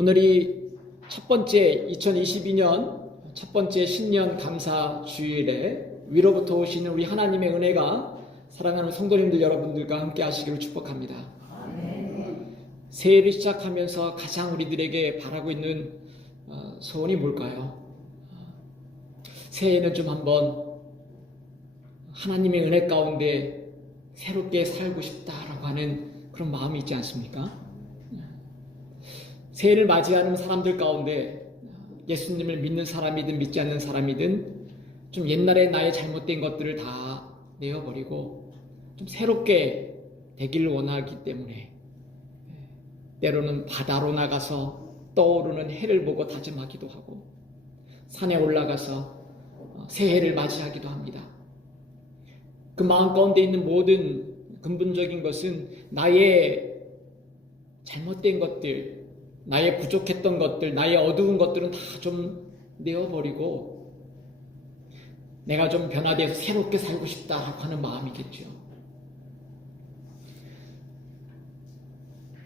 오늘이 첫 번째 2022년 첫 번째 신년 감사 주일에 위로부터 오시는 우리 하나님의 은혜가 사랑하는 성도님들 여러분들과 함께 하시기를 축복합니다. 새해를 시작하면서 가장 우리들에게 바라고 있는 소원이 뭘까요? 새해에는 좀 한번 하나님의 은혜 가운데 새롭게 살고 싶다라고 하는 그런 마음이 있지 않습니까? 새해를 맞이하는 사람들 가운데 예수님을 믿는 사람이든 믿지 않는 사람이든 좀 옛날에 나의 잘못된 것들을 다 내어버리고 좀 새롭게 되기를 원하기 때문에 때로는 바다로 나가서 떠오르는 해를 보고 다짐하기도 하고 산에 올라가서 새해를 맞이하기도 합니다. 그 마음 가운데 있는 모든 근본적인 것은 나의 잘못된 것들, 나의 부족했던 것들, 나의 어두운 것들은 다 좀 내어버리고 내가 좀 변화되어서 새롭게 살고 싶다라고 하는 마음이겠죠.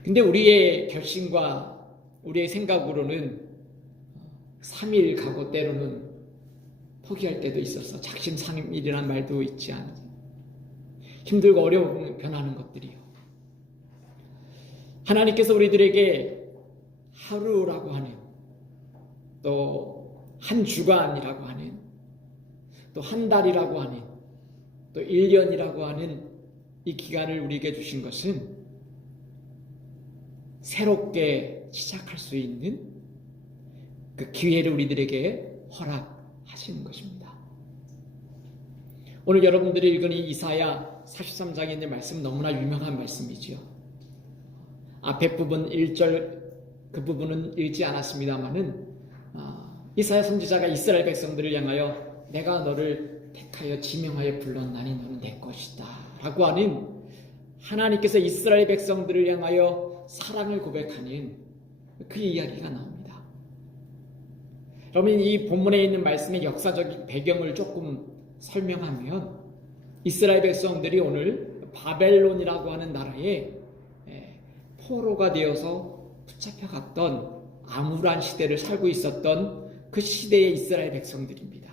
근데 우리의 결심과 우리의 생각으로는 3일 가고 때로는 포기할 때도 있어서 작심삼일이라는 말도 있지 않아요. 힘들고 어려운 변하는 것들이요. 하나님께서 우리들에게 하루라고 하는, 또 한 주간이라고 하는, 또 한 달이라고 하는, 또 1년이라고 하는 이 기간을 우리에게 주신 것은 새롭게 시작할 수 있는 그 기회를 우리들에게 허락하시는 것입니다. 오늘 여러분들이 읽은 이 이사야 43장에 있는 말씀 너무나 유명한 말씀이지요. 앞에 부분 1절 그 부분은 읽지 않았습니다마는 이사야 선지자가 이스라엘 백성들을 향하여 내가 너를 택하여 지명하여 불렀나니 너는 내 것이다 라고 하는 하나님께서 이스라엘 백성들을 향하여 사랑을 고백하는 그 이야기가 나옵니다. 여러분, 이 본문에 있는 말씀의 역사적인 배경을 조금 설명하면 이스라엘 백성들이 오늘 바벨론이라고 하는 나라에 포로가 되어서 붙잡혀갔던 암울한 시대를 살고 있었던 그 시대의 이스라엘 백성들입니다.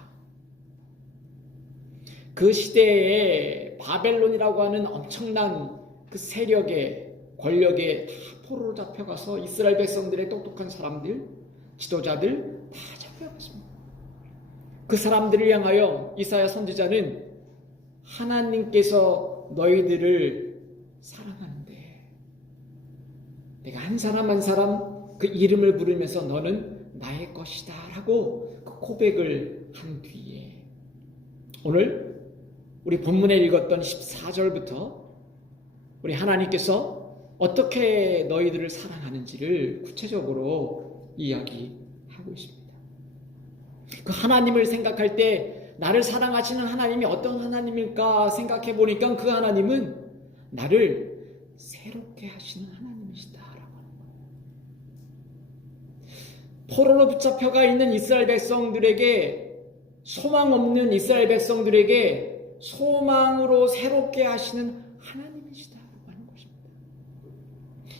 그 시대에 바벨론이라고 하는 엄청난 그 세력의 권력에 다 포로로 잡혀가서 이스라엘 백성들의 똑똑한 사람들, 지도자들 다 잡혀갔습니다. 그 사람들을 향하여 이사야 선지자는 하나님께서 너희들을 사랑하는데 내가 한 사람 한 사람 그 이름을 부르면서 너는 나의 것이다 라고 그 고백을 한 뒤에 오늘 우리 본문에 읽었던 14절부터 우리 하나님께서 어떻게 너희들을 사랑하는지를 구체적으로 이야기하고 있습니다. 그 하나님을 생각할 때 나를 사랑하시는 하나님이 어떤 하나님일까 생각해 보니까 그 하나님은 나를 새롭게 하시는 하나님이시다. 포로로 붙잡혀가 있는 이스라엘 백성들에게, 소망 없는 이스라엘 백성들에게 소망으로 새롭게 하시는 하나님이시다라고 하는 것입니다.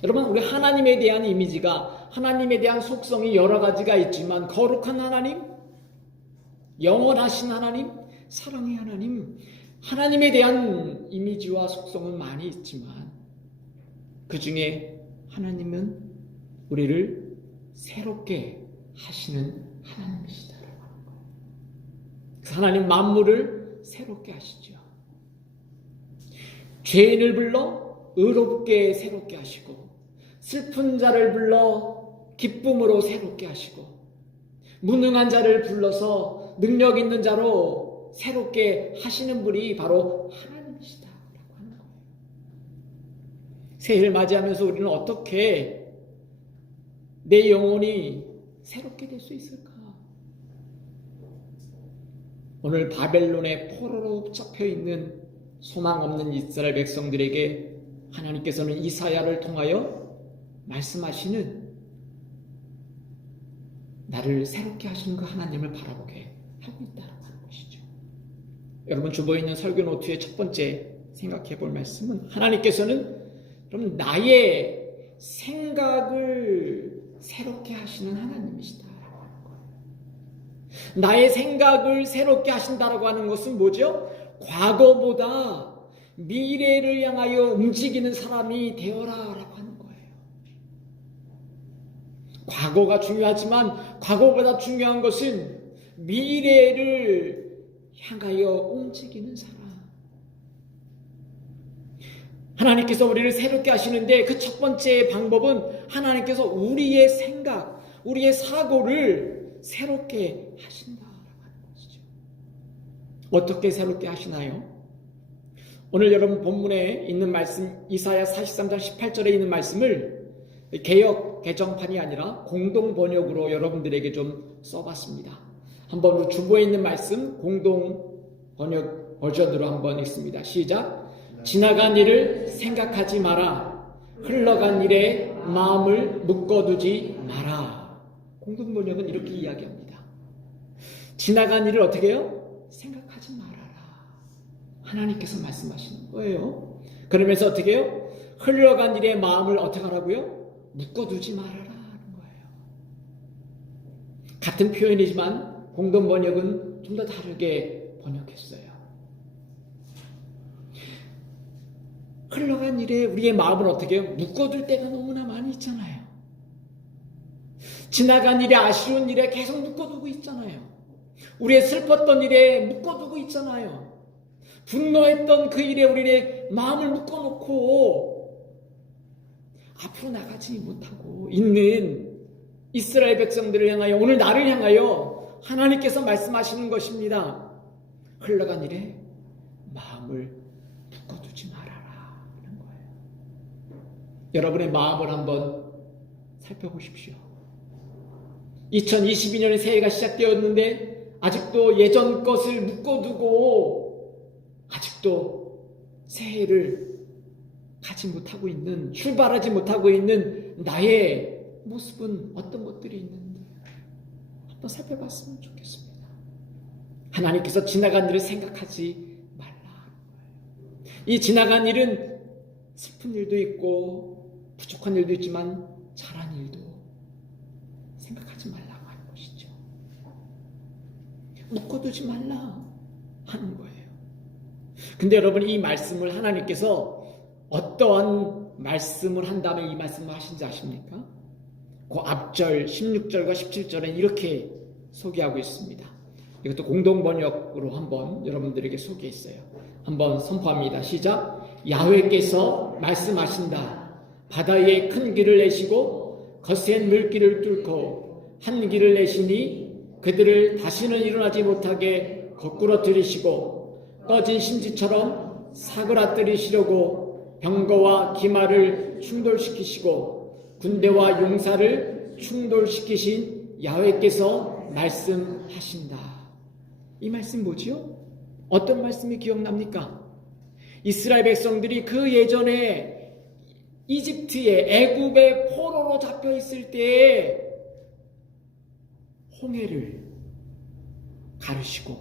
여러분, 우리 하나님에 대한 이미지가, 하나님에 대한 속성이 여러 가지가 있지만 거룩한 하나님, 영원하신 하나님, 사랑의 하나님, 하나님에 대한 이미지와 속성은 많이 있지만 그 중에 하나님은 우리를 새롭게 하시는 하나님이시다라고 하는 거예요. 하나님 만물을 새롭게 하시죠. 죄인을 불러 의롭게 새롭게 하시고 슬픈 자를 불러 기쁨으로 새롭게 하시고 무능한 자를 불러서 능력 있는 자로 새롭게 하시는 분이 바로 하나님이시다라고 하는 거예요. 새해를 맞이하면서 우리는 어떻게 내 영혼이 새롭게 될 수 있을까? 오늘 바벨론의 포로로 붙잡혀 있는 소망 없는 이스라엘 백성들에게 하나님께서는 이사야를 통하여 말씀하시는 나를 새롭게 하시는 그 하나님을 바라보게 하고 있다는 것이죠. 여러분, 주보에 있는 설교 노트의 첫 번째 생각해 볼 말씀은 하나님께서는 그럼 나의 생각을 새롭게 하시는 하나님이시다라고 하는 거예요. 나의 생각을 새롭게 하신다라고 하는 것은 뭐죠? 과거보다 미래를 향하여 움직이는 사람이 되어라라고 하는 거예요. 과거가 중요하지만 과거보다 중요한 것은 미래를 향하여 움직이는 사람. 하나님께서 우리를 새롭게 하시는데 그 첫 번째 방법은 하나님께서 우리의 생각, 우리의 사고를 새롭게 하신다라고 하는 것이죠. 어떻게 새롭게 하시나요? 오늘 여러분 본문에 있는 말씀, 이사야 43장 18절에 있는 말씀을 개역 개정판이 아니라 공동 번역으로 여러분들에게 좀 써봤습니다. 한번 주보에 있는 말씀 공동 번역 버전으로 한번 읽습니다. 시작. 지나간 일을 생각하지 마라. 흘러간 일에 마음을 묶어두지 마라. 공동 번역은 이렇게 이야기합니다. 지나간 일을 어떻게 해요? 생각하지 말아라. 하나님께서 말씀하시는 거예요. 그러면서 어떻게 해요? 흘러간 일에 마음을 어떻게 하라고요? 묶어두지 말아라 하는 거예요. 같은 표현이지만 공동 번역은 좀 더 다르게 번역했어요. 흘러간 일에 우리의 마음을 어떻게 해요? 묶어둘 때가 너무나 많이 있잖아요. 지나간 일에, 아쉬운 일에 계속 묶어두고 있잖아요. 우리의 슬펐던 일에 묶어두고 있잖아요. 분노했던 그 일에 우리의 마음을 묶어놓고 앞으로 나가지 못하고 있는 이스라엘 백성들을 향하여, 오늘 나를 향하여 하나님께서 말씀하시는 것입니다. 흘러간 일에 마음을 묶어두지 말아라 하는 거예요. 여러분의 마음을 한번 살펴보십시오. 2022년의 새해가 시작되었는데 아직도 예전 것을 묶어두고 아직도 새해를 가지 못하고 있는, 출발하지 못하고 있는 나의 모습은 어떤 것들이 있는지 한번 살펴봤으면 좋겠습니다. 하나님께서 지나간 일을 생각하지 말라. 이 지나간 일은 슬픈 일도 있고 부족한 일도 있지만 잘한 일도 생각하지 말라고 하는 것이죠. 묶어두지 말라 하는 거예요. 근데 여러분, 이 말씀을 하나님께서 어떠한 말씀을 한 다음에 이 말씀을 하신지 아십니까? 그 앞절 16절과 17절에 이렇게 소개하고 있습니다. 이것도 공동번역으로 한번 여러분들에게 소개했어요. 한번 선포합니다. 시작. 야훼께서 말씀하신다. 바다에 큰 길을 내시고 거센 물길을 뚫고 한 길을 내시니 그들을 다시는 일어나지 못하게 거꾸로 들이시고 꺼진 심지처럼 사그라뜨리시려고 병거와 기마를 충돌시키시고 군대와 용사를 충돌시키신 야훼께서 말씀하신다. 이 말씀 뭐지요? 어떤 말씀이 기억납니까? 이스라엘 백성들이 그 예전에 이집트에, 애굽의 포로로 잡혀 있을 때에 홍해를 가르시고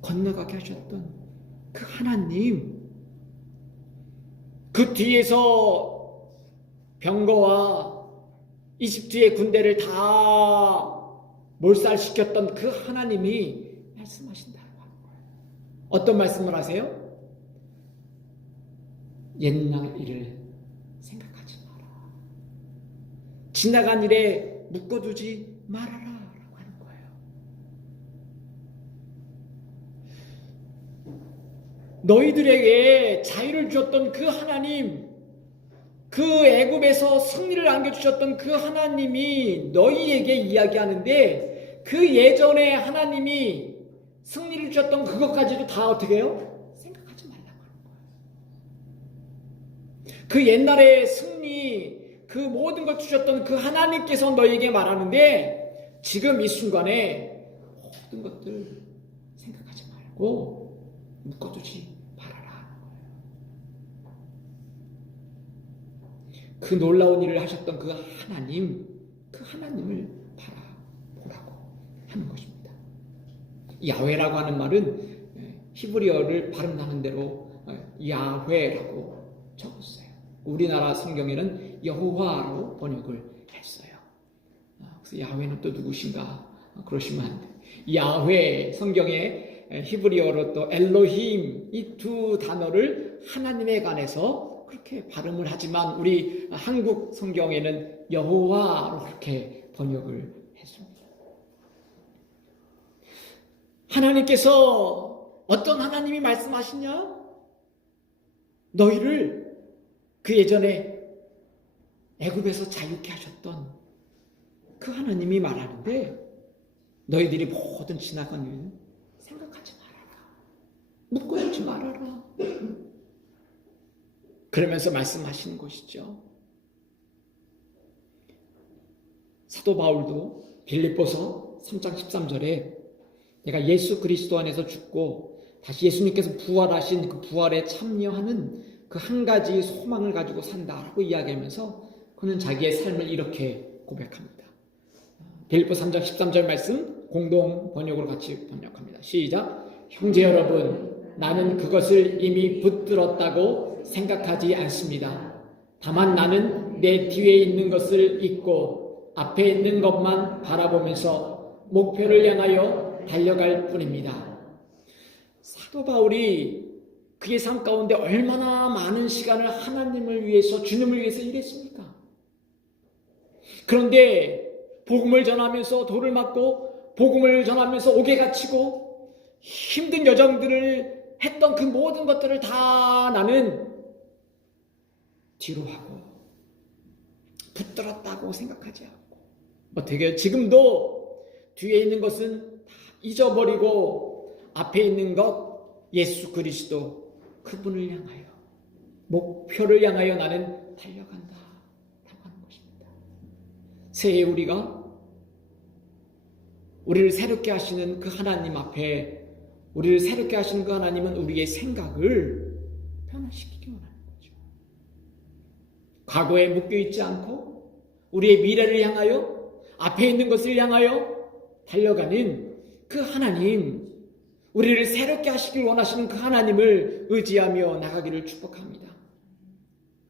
건너가게 하셨던 그 하나님, 그 뒤에서 병거와 이집트의 군대를 다 몰살시켰던 그 하나님이 말씀하신다고 하는 거예요. 어떤 말씀을 하세요? 옛날 일을 생각하지 마라. 지나간 일에 묶어두지 말아라 라고 하는 거예요. 너희들에게 자유를 주셨던 그 하나님, 그 애굽에서 승리를 안겨주셨던 그 하나님이 너희에게 이야기하는데, 그 예전에 하나님이 승리를 주셨던 그것까지도 다 어떻게 해요? 생각하지 말라고 하는 거예요. 그 옛날의 승리, 그 모든 걸 주셨던 그 하나님께서 너희에게 말하는데, 지금 이 순간에 모든 것들 생각하지 말고 묶어두지 말아라. 그 놀라운 일을 하셨던 그 하나님, 그 하나님을 바라보라고 하는 것입니다. 야훼라고 하는 말은 히브리어를 발음나는 대로 야훼라고 적었어요. 우리나라 성경에는 여호와로 번역을 했어요. 그래서 야훼는 또 누구신가 그러시면 안 돼요. 야훼 성경에 히브리어로 또 엘로힘 이 두 단어를 하나님에 관해서 그렇게 발음을 하지만 우리 한국 성경에는 여호와로 그렇게 번역을 했습니다. 하나님께서 어떤 하나님이 말씀하시냐? 너희를 그 예전에 애굽에서 자유케 하셨던 그 하나님이 말하는데 너희들이 모든 지나간 일은 생각하지 말아라. 묻고두지 말아라. 그러면서 말씀하시는 것이죠. 사도 바울도 빌립보서 3장 13절에 내가 예수 그리스도 안에서 죽고 다시 예수님께서 부활하신 그 부활에 참여하는 그 한 가지 소망을 가지고 산다라고 이야기하면서 그는 자기의 삶을 이렇게 고백합니다. 빌립보 3장 13절 말씀 공동 번역으로 같이 번역합니다. 시작. 형제 여러분, 나는 그것을 이미 붙들었다고 생각하지 않습니다. 다만 나는 내 뒤에 있는 것을 잊고 앞에 있는 것만 바라보면서 목표를 향하여 달려갈 뿐입니다. 사도 바울이 그의 삶 가운데 얼마나 많은 시간을 하나님을 위해서, 주님을 위해서 일했습니까? 그런데 복음을 전하면서 돌을 맞고 복음을 전하면서 옥에 갇히고 힘든 여정들을 했던 그 모든 것들을 다 나는 뒤로 하고 붙들었다고 생각하지 않고 어떻게 지금도 뒤에 있는 것은 다 잊어버리고 앞에 있는 것 예수 그리스도 그분을 향하여 목표를 향하여 나는 달려간다 라고 하는 것입니다. 새해 우리가 우리를 새롭게 하시는 그 하나님 앞에 우리를 새롭게 하시는 그 하나님은 우리의 생각을 변화시키기 원하는 거죠. 과거에 묶여있지 않고 우리의 미래를 향하여 앞에 있는 것을 향하여 달려가는 그 하나님, 우리를 새롭게 하시길 원하시는 그 하나님을 의지하며 나가기를 축복합니다.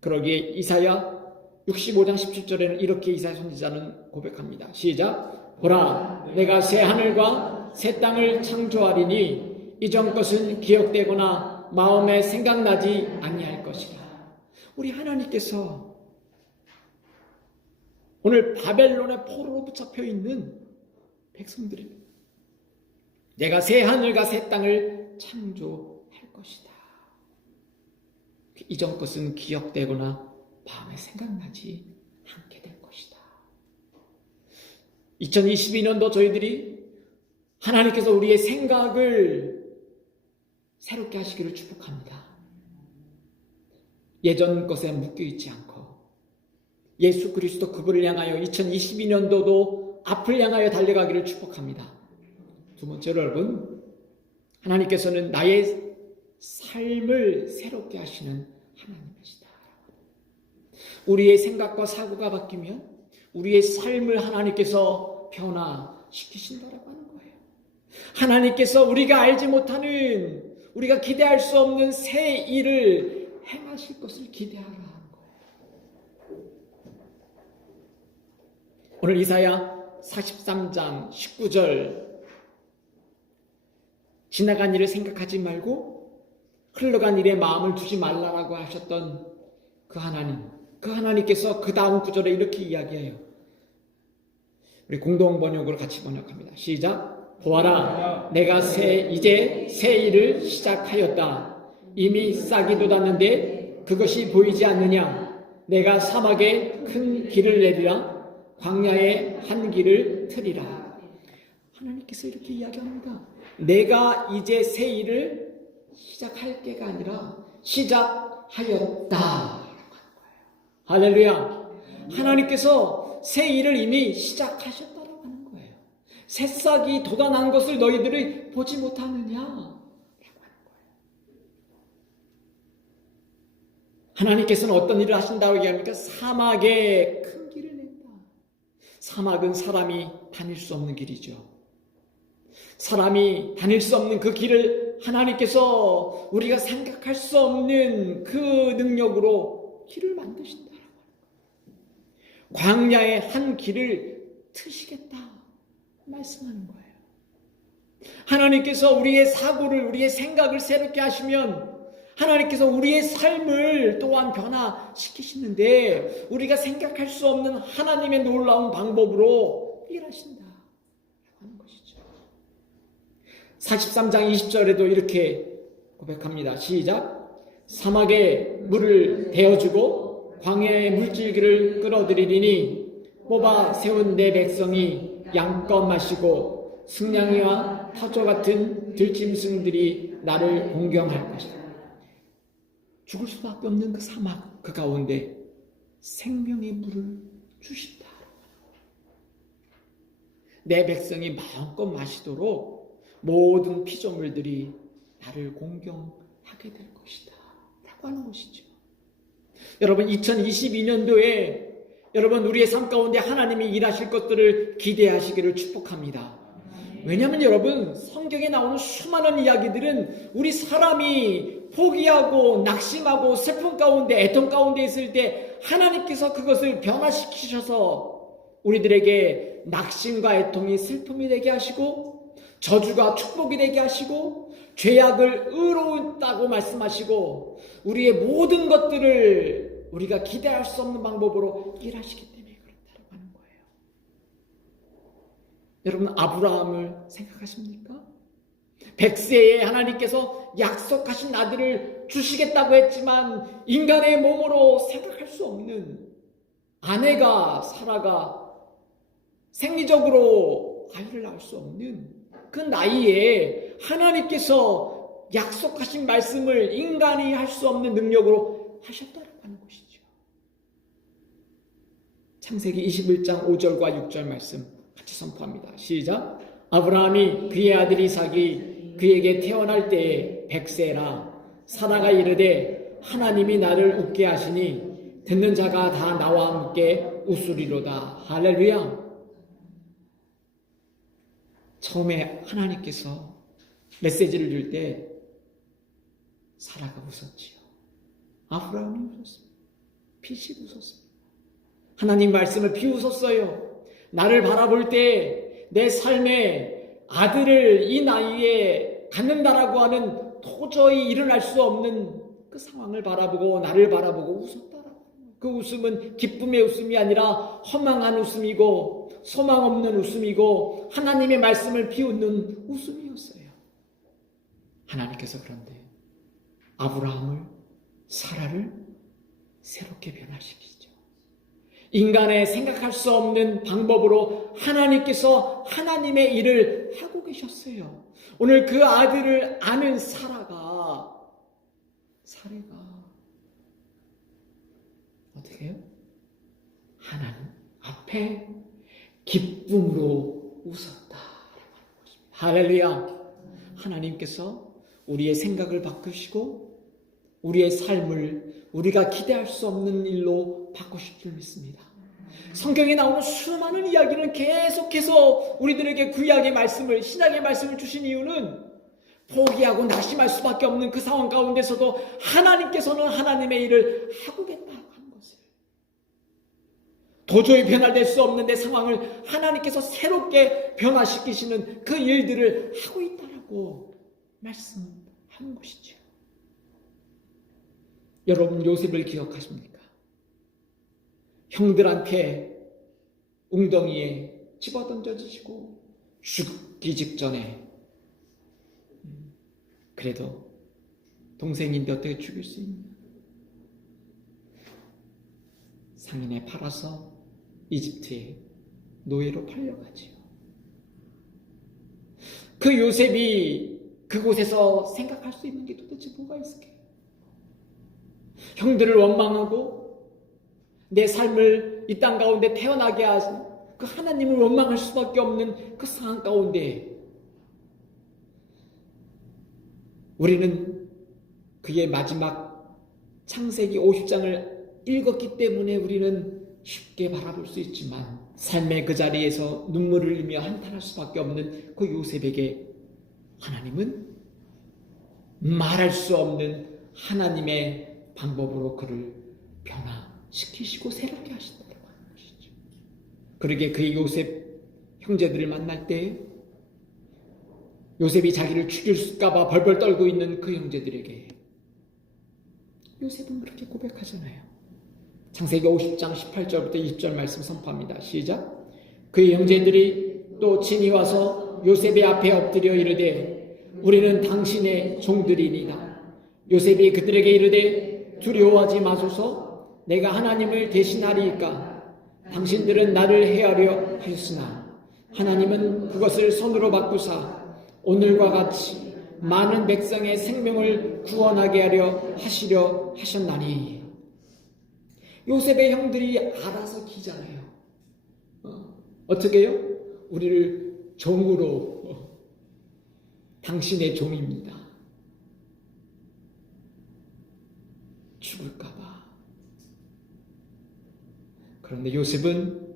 그러기에 이사야 65장 17절에는 이렇게 이사야 선지자는 고백합니다. 시작. 보라, 내가 새 하늘과 새 땅을 창조하리니 이전 것은 기억되거나 마음에 생각나지 아니할 것이라. 우리 하나님께서 오늘 바벨론의 포로로 붙잡혀 있는 백성들입니다. 내가 새 하늘과 새 땅을 창조할 것이다. 이전 것은 기억되거나 마음에 생각나지 않게 될 것이다. 2022년도 저희들이 하나님께서 우리의 생각을 새롭게 하시기를 축복합니다. 예전 것에 묶여있지 않고 예수 그리스도 그분을 향하여 2022년도도 앞을 향하여 달려가기를 축복합니다. 두 번째로 여러분, 하나님께서는 나의 삶을 새롭게 하시는 하나님이시다. 우리의 생각과 사고가 바뀌면 우리의 삶을 하나님께서 변화시키신다라고 하는 거예요. 하나님께서 우리가 알지 못하는, 우리가 기대할 수 없는 새 일을 행하실 것을 기대하라 하는 거예요. 오늘 이사야 43장 19절 지나간 일을 생각하지 말고 흘러간 일에 마음을 두지 말라라고 하셨던 그 하나님, 그 하나님께서 그 다음 구절에 이렇게 이야기해요. 우리 공동 번역으로 같이 번역합니다. 시작. 보아라, 내가 이제 새 일을 시작하였다. 이미 싹이 돋았는데 그것이 보이지 않느냐? 내가 사막에 큰 길을 내리라. 광야에 한 길을 트리라. 하나님께서 이렇게 이야기합니다. 내가 이제 새 일을 시작할 게가 아니라 시작하였다. 할렐루야. 하나님께서 새 일을 이미 시작하셨다고 하는 거예요. 새싹이 돋아난 것을 너희들이 보지 못하느냐? 라고 하는 거예요. 하나님께서는 어떤 일을 하신다고 얘기합니까? 사막에 큰 길을 낸다. 사막은 사람이 다닐 수 없는 길이죠. 사람이 다닐 수 없는 그 길을 하나님께서 우리가 생각할 수 없는 그 능력으로 길을 만드신다. 광야의 한 길을 트시겠다 말씀하는 거예요. 하나님께서 우리의 사고를, 우리의 생각을 새롭게 하시면 하나님께서 우리의 삶을 또한 변화시키시는데 우리가 생각할 수 없는 하나님의 놀라운 방법으로 일하신다 하는 것이죠. 43장 20절에도 이렇게 고백합니다. 시작. 사막에 물을 데워주고 광야의 물줄기를 끌어들이리니 뽑아 세운 내 백성이 양껏 마시고 승냥이와 타조 같은 들짐승들이 나를 공경할 것이다. 죽을 수밖에 없는 그 사막 그 가운데 생명의 물을 주신다. 내 백성이 마음껏 마시도록 모든 피조물들이 나를 공경하게 될 것이다 라고 하는 것이죠. 여러분 2022년도에 여러분 우리의 삶 가운데 하나님이 일하실 것들을 기대하시기를 축복합니다. 왜냐하면 여러분 성경에 나오는 수많은 이야기들은 우리 사람이 포기하고 낙심하고 슬픔 가운데 애통 가운데 있을 때 하나님께서 그것을 변화시키셔서 우리들에게 낙심과 애통이 슬픔이 되게 하시고 저주가 축복이 되게 하시고 죄악을 의롭다고 말씀하시고 우리의 모든 것들을 우리가 기대할 수 없는 방법으로 일하시기 때문에 그렇다고 하는 거예요. 여러분 아브라함을 생각하십니까? 100세에 하나님께서 약속하신 아들을 주시겠다고 했지만 인간의 몸으로 생각할 수 없는 아내가 사라가 생리적으로 아이를 낳을 수 없는 그 나이에 하나님께서 약속하신 말씀을 인간이 할 수 없는 능력으로 하셨다고 하는 것이죠. 창세기 21장 5절과 6절 말씀 같이 선포합니다. 시작. 아브라함이 그의 아들 이삭이 그에게 태어날 때에 100세라 사라가 이르되 하나님이 나를 웃게 하시니 듣는 자가 다 나와 함께 웃으리로다. 할렐루야. 처음에 하나님께서 메시지를 줄 때 사라가 웃었지요. 아브라함이 웃었습니다. 빛이 웃었습니다. 하나님 말씀을 비웃었어요. 나를 바라볼 때 내 삶에 아들을 이 나이에 갖는다라고 하는 도저히 일어날 수 없는 그 상황을 바라보고 나를 바라보고 웃었다라고. 그 웃음은 기쁨의 웃음이 아니라 허망한 웃음이고 소망 없는 웃음이고 하나님의 말씀을 비웃는 웃음이었어요. 하나님께서 그런데 아브라함을 사라를 새롭게 변화시키죠. 인간의 생각할 수 없는 방법으로 하나님께서 하나님의 일을 하고 계셨어요. 오늘 그 아들을 아는 사라가 어떻게 해요? 하나님 앞에 기쁨으로 웃었다라고 하는 것입니다. 할렐루야. 하나님께서 우리의 생각을 바꾸시고 우리의 삶을 우리가 기대할 수 없는 일로 바꾸실 줄 믿습니다. 성경에 나오는 수많은 이야기는 계속해서 우리들에게 구약의 말씀을, 신약의 말씀을 주신 이유는 포기하고 낙심할 수밖에 없는 그 상황 가운데서도 하나님께서는 하나님의 일을 하고 계시다고 하는 것을, 도저히 변화될 수 없는 내 상황을 하나님께서 새롭게 변화시키시는 그 일들을 하고 있다라고 말씀하는 것이죠. 여러분 요셉을 기억하십니까? 형들한테 웅덩이에 집어던져지시고 죽기 직전에 그래도 동생인데 어떻게 죽일 수 있냐? 상인에 팔아서 이집트에 노예로 팔려가지요. 그 요셉이 그곳에서 생각할 수 있는 게 도대체 뭐가 있을까요? 형들을 원망하고 내 삶을 이 땅 가운데 태어나게 하신 그 하나님을 원망할 수밖에 없는 그 상황 가운데 우리는 그의 마지막 창세기 50장을 읽었기 때문에 우리는 쉽게 바라볼 수 있지만 삶의 그 자리에서 눈물을 흘리며 한탄할 수밖에 없는 그 요셉에게 하나님은 말할 수 없는 하나님의 방법으로 그를 변화시키시고 새롭게 하신다고 하는 것이죠. 그러게 그 요셉 형제들을 만날 때 요셉이 자기를 죽일까봐 벌벌 떨고 있는 그 형제들에게 요셉은 그렇게 고백하잖아요. 창세기 50장 18절부터 20절 말씀 선포합니다. 시작. 그의 형제들이 또 친히 와서 요셉의 앞에 엎드려 이르되 우리는 당신의 종들이니이다. 요셉이 그들에게 이르되 두려워하지 마소서. 내가 하나님을 대신하리이까. 당신들은 나를 해하려 하였으나 하나님은 그것을 선으로 바꾸사 오늘과 같이 많은 백성의 생명을 구원하게 하시려 하셨나니. 요셉의 형들이 알아서 기잖아요. 어떻게 해요? 우리를 종으로 당신의 종입니다. 죽을까봐. 그런데 요셉은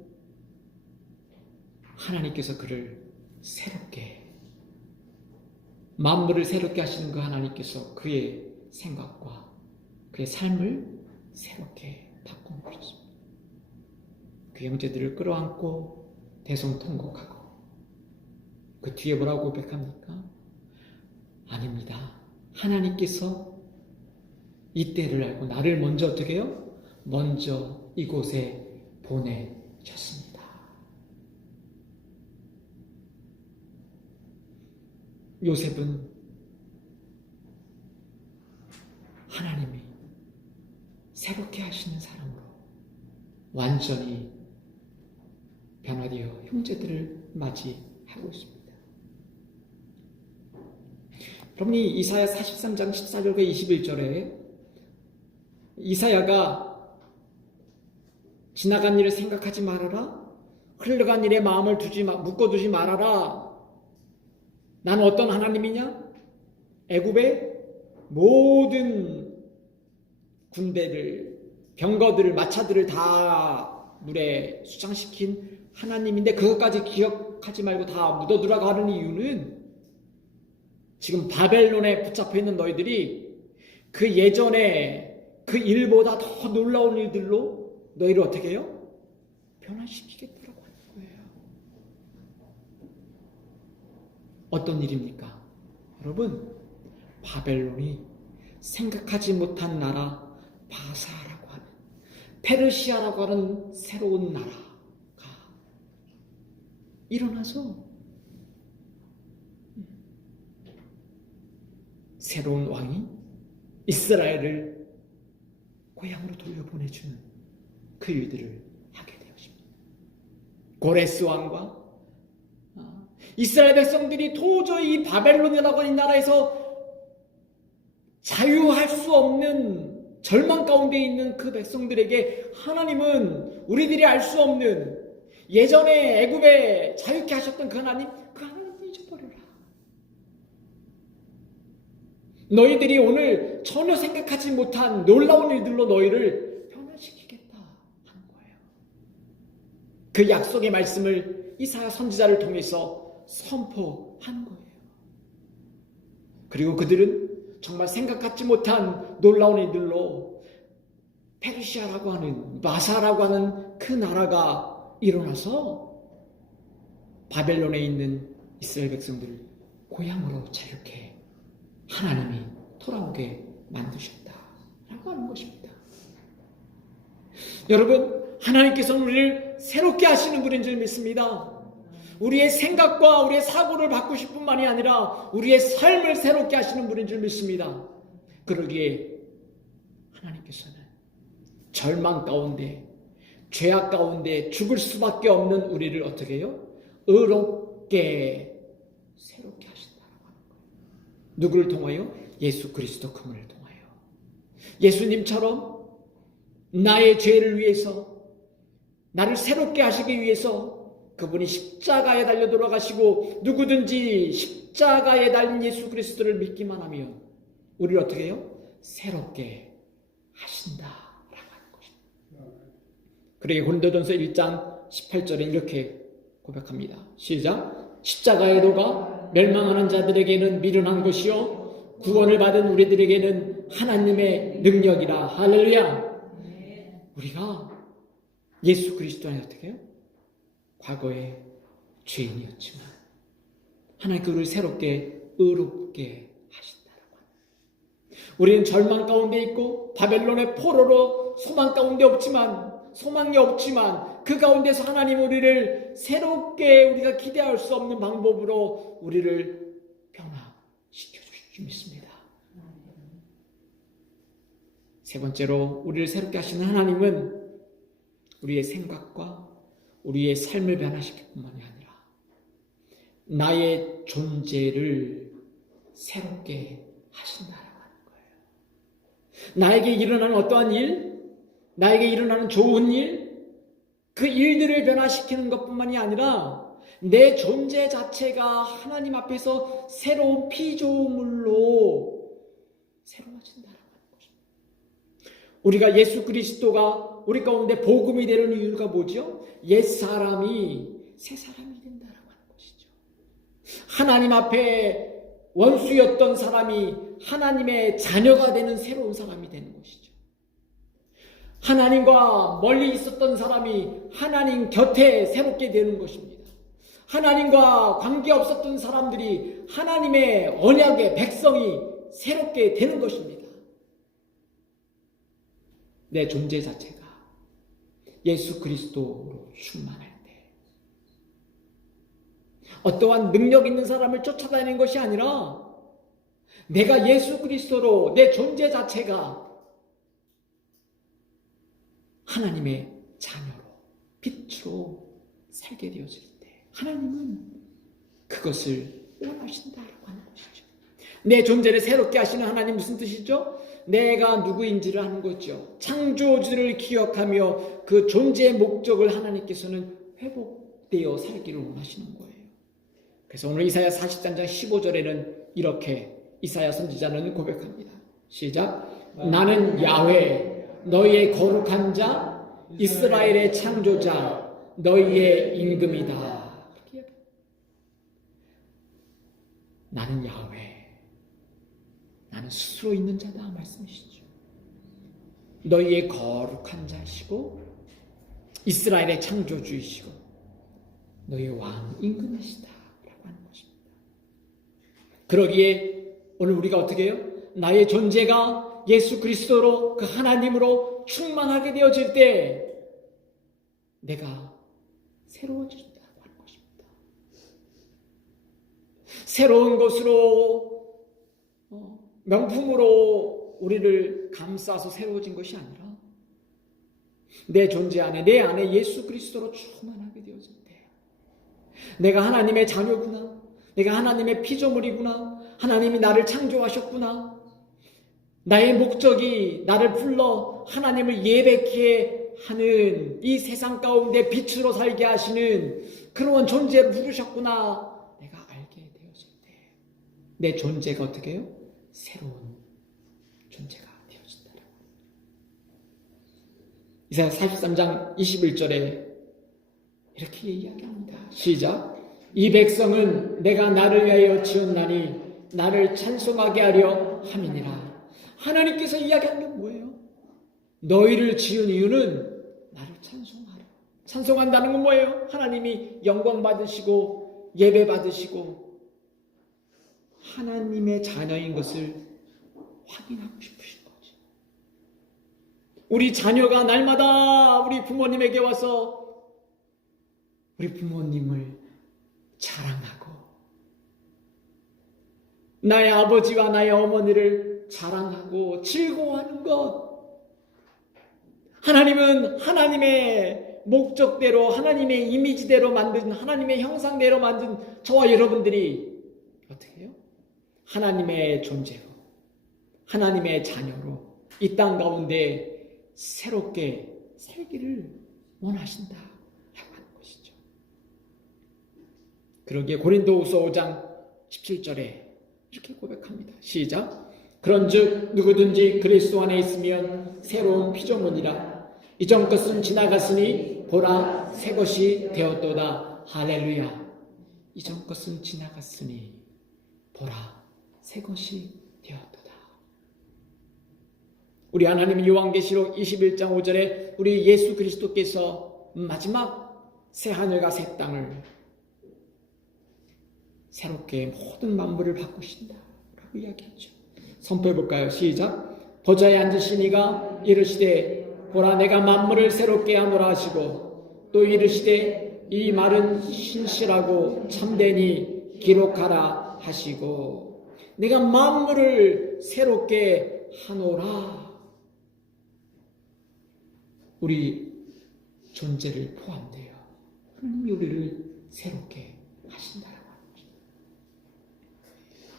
하나님께서 그를 새롭게 만물을 새롭게 하시는 그 하나님께서 그의 생각과 그의 삶을 새롭게 바꾼 것입니다. 그 형제들을 끌어안고 대성통곡하고 그 뒤에 뭐라고 고백합니까? 아닙니다. 하나님께서 이때를 알고 나를 먼저 어떻게 해요? 먼저 이곳에 보내셨습니다. 요셉은 하나님이 새롭게 하시는 사람으로 완전히 변화되어 형제들을 맞이하고 있습니다. 여러분이 이사야 43장 14절과 21절에 이사야가 지나간 일을 생각하지 말아라. 흘러간 일에 마음을 묶어두지 말아라. 나는 어떤 하나님이냐? 애굽의 모든 군대들, 병거들을, 마차들을 다 물에 수장시킨 하나님인데 그것까지 기억하지 말고 다 묻어두라고 하는 이유는 지금 바벨론에 붙잡혀 있는 너희들이 그 예전에 그 일보다 더 놀라운 일들로 너희를 어떻게 해요? 변화시키겠다라고 하는 거예요. 어떤 일입니까? 여러분, 바벨론이 생각하지 못한 나라 바사라고 하는 페르시아라고 하는 새로운 나라가 일어나서 새로운 왕이 이스라엘을 고향으로 돌려보내주는 그 일들을 하게 되었습니다. 고레스 왕과 이스라엘 백성들이 도저히 바벨론이라고 하는 나라에서 자유할 수 없는 절망 가운데 있는 그 백성들에게 하나님은 우리들이 알 수 없는 예전에 애굽에 자유케 하셨던 그 하나님을 잊어버려라. 너희들이 오늘 전혀 생각하지 못한 놀라운 일들로 너희를 변화시키겠다 하는 거예요. 그 약속의 말씀을 이사야 선지자를 통해서 선포한 거예요. 그리고 그들은 정말 생각하지 못한 놀라운 일들로 페르시아라고 하는 마사라고 하는 그 나라가 일어나서 바벨론에 있는 이스라엘 백성들을 고향으로 자유케 하나님이 돌아오게 만드셨다라고 하는 것입니다. 여러분, 하나님께서는 우리를 새롭게 하시는 분인 줄 믿습니다. 우리의 생각과 우리의 사고를 바꾸실 뿐만이 아니라 우리의 삶을 새롭게 하시는 분인 줄 믿습니다. 그러기에 하나님께서는 절망 가운데, 죄악 가운데 죽을 수밖에 없는 우리를 어떻게 해요? 의롭게 새롭게 하신다고 하는 거예요. 누구를 통하여? 예수 그리스도 그분을 통하여. 예수님처럼 나의 죄를 위해서, 나를 새롭게 하시기 위해서 그분이 십자가에 달려 돌아가시고 누구든지 십자가에 달린 예수 그리스도를 믿기만 하면 우리를 어떻게 해요? 새롭게 하신다라고 하는 것입니다. 그러게 고린도전서 1장 18절에 이렇게 고백합니다. 시작. 십자가의 도가 멸망하는 자들에게는 미련한 것이요 구원을 받은 우리들에게는 하나님의 능력이라. 할렐루야. 우리가 예수 그리스도 안에 어떻게 해요? 과거에 죄인이었지만 하나님께서 우리를 새롭게 의롭게 하신다라고 합니다. 우리는 절망 가운데 있고 바벨론의 포로로 소망이 없지만 그 가운데서 하나님 우리를 새롭게 우리가 기대할 수 없는 방법으로 우리를 변화시켜 주실 줄 믿습니다. 세 번째로 우리를 새롭게 하시는 하나님은 우리의 생각과 우리의 삶을 변화시킬 뿐만이 아니라 나의 존재를 새롭게 하신다라고 하는 거예요. 나에게 일어나는 어떠한 일, 나에게 일어나는 좋은 일, 그 일들을 변화시키는 것뿐만이 아니라 내 존재 자체가 하나님 앞에서 새로운 피조물로 새로워진다라고 하는 것입니다. 우리가 예수 그리스도가 우리 가운데 복음이 되는 이유가 뭐죠? 옛사람이 새 사람이 된다라고 하는 것이죠. 하나님 앞에 원수였던 사람이 하나님의 자녀가 되는 새로운 사람이 되는 것이죠. 하나님과 멀리 있었던 사람이 하나님 곁에 새롭게 되는 것입니다. 하나님과 관계없었던 사람들이 하나님의 언약의 백성이 새롭게 되는 것입니다. 내 존재 자체가 예수 그리스도로 충만할 때 어떠한 능력 있는 사람을 쫓아다니는 것이 아니라 내가 예수 그리스도로 내 존재 자체가 하나님의 자녀로 빛으로 살게 되어질 때 하나님은 그것을 원하신다라고 하는 것이죠. 내 존재를 새롭게 하시는 하나님 무슨 뜻이죠? 내가 누구인지를 아는 거죠. 창조주를 기억하며 그 존재의 목적을 하나님께서는 회복되어 살기를 원하시는 거예요. 그래서 오늘 이사야 43장 15절에는 이렇게 이사야 선지자는 고백합니다. 시작. 나는 야훼 너희의 거룩한 자 이스라엘의 창조자 너희의 임금이다. 나는 야훼 나는 스스로 있는 자다 말씀이시죠. 너희의 거룩한 자시고 이스라엘의 창조주이시고 너희의 왕 임금이시다 라고 하는 것입니다. 그러기에 오늘 우리가 어떻게 해요? 나의 존재가 예수 그리스도로 그 하나님으로 충만하게 되어질 때 내가 새로워진다고 하는 것입니다. 새로운 것으로 명품으로 우리를 감싸서 새로워진 것이 아니라 내 존재 안에 내 안에 예수 그리스도로 충만하게 되어질 때 내가 하나님의 자녀구나, 내가 하나님의 피조물이구나, 하나님이 나를 창조하셨구나, 나의 목적이 나를 불러 하나님을 예배케 하는 이 세상 가운데 빛으로 살게 하시는 그런 존재를 부르셨구나 내가 알게 되어질 때 내 존재가 어떻게 해요? 새로운 존재가 되어진다. 이사야 43장 21절에 이렇게 이야기합니다. 시작. 이 백성은 내가 나를 위하여 지었나니 나를 찬송하게 하려 함이니라. 하나님께서 이야기하는 게 뭐예요? 너희를 지은 이유는 나를 찬송하라. 찬송한다는 건 뭐예요? 하나님이 영광 받으시고 예배 받으시고 하나님의 자녀인 것을 확인하고 싶으신 거죠. 우리 자녀가 날마다 우리 부모님에게 와서 우리 부모님을 자랑하고 나의 아버지와 나의 어머니를 자랑하고 즐거워하는 것. 하나님은 하나님의 목적대로 하나님의 이미지대로 만든 하나님의 형상대로 만든 저와 여러분들이 어떻게 해요? 하나님의 존재로 하나님의 자녀로 이 땅 가운데 새롭게 살기를 원하신다라고 하는 것이죠. 그러기에 고린도후서 5장 17절에 이렇게 고백합니다. 시작. 그런즉 누구든지 그리스도 안에 있으면 새로운 피조물이라. 이전 것은 지나갔으니 보라 새 것이 되었도다. 할렐루야. 이전 것은 지나갔으니 보라 새 것이 되었도다. 우리 하나님은 요한계시록 21장 5절에 우리 예수 그리스도께서 마지막 새 하늘과 새 땅을 새롭게 모든 만물을 바꾸신다 라고 이야기했죠. 선포해 볼까요? 시작. 보좌에 앉으신 이가 이르시되 보라 내가 만물을 새롭게 하노라 하시고 또 이르시되 이 말은 신실하고 참되니 기록하라 하시고 내가 만물을 새롭게 하노라. 우리 존재를 포함되어 하나님이 우리를 새롭게 하신다라고 합니다.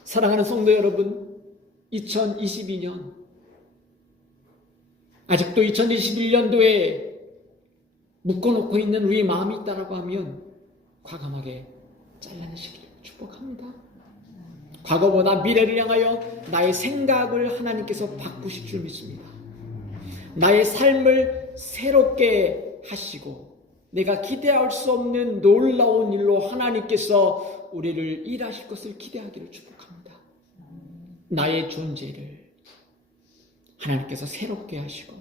사랑하는 성도 여러분, 2022년 아직도 2021년도에 묶어놓고 있는 우리 마음이 있다라고 하면 과감하게 잘라내시기를 축복합니다. 과거보다 미래를 향하여 나의 생각을 하나님께서 바꾸실 줄 믿습니다. 나의 삶을 새롭게 하시고 내가 기대할 수 없는 놀라운 일로 하나님께서 우리를 일하실 것을 기대하기를 축복합니다. 나의 존재를 하나님께서 새롭게 하시고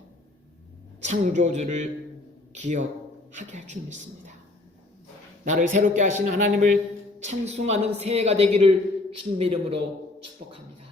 창조주를 기억하게 할 줄 믿습니다. 나를 새롭게 하시는 하나님을 찬송하는 새해가 되기를 주님의 이름으로 축복합니다.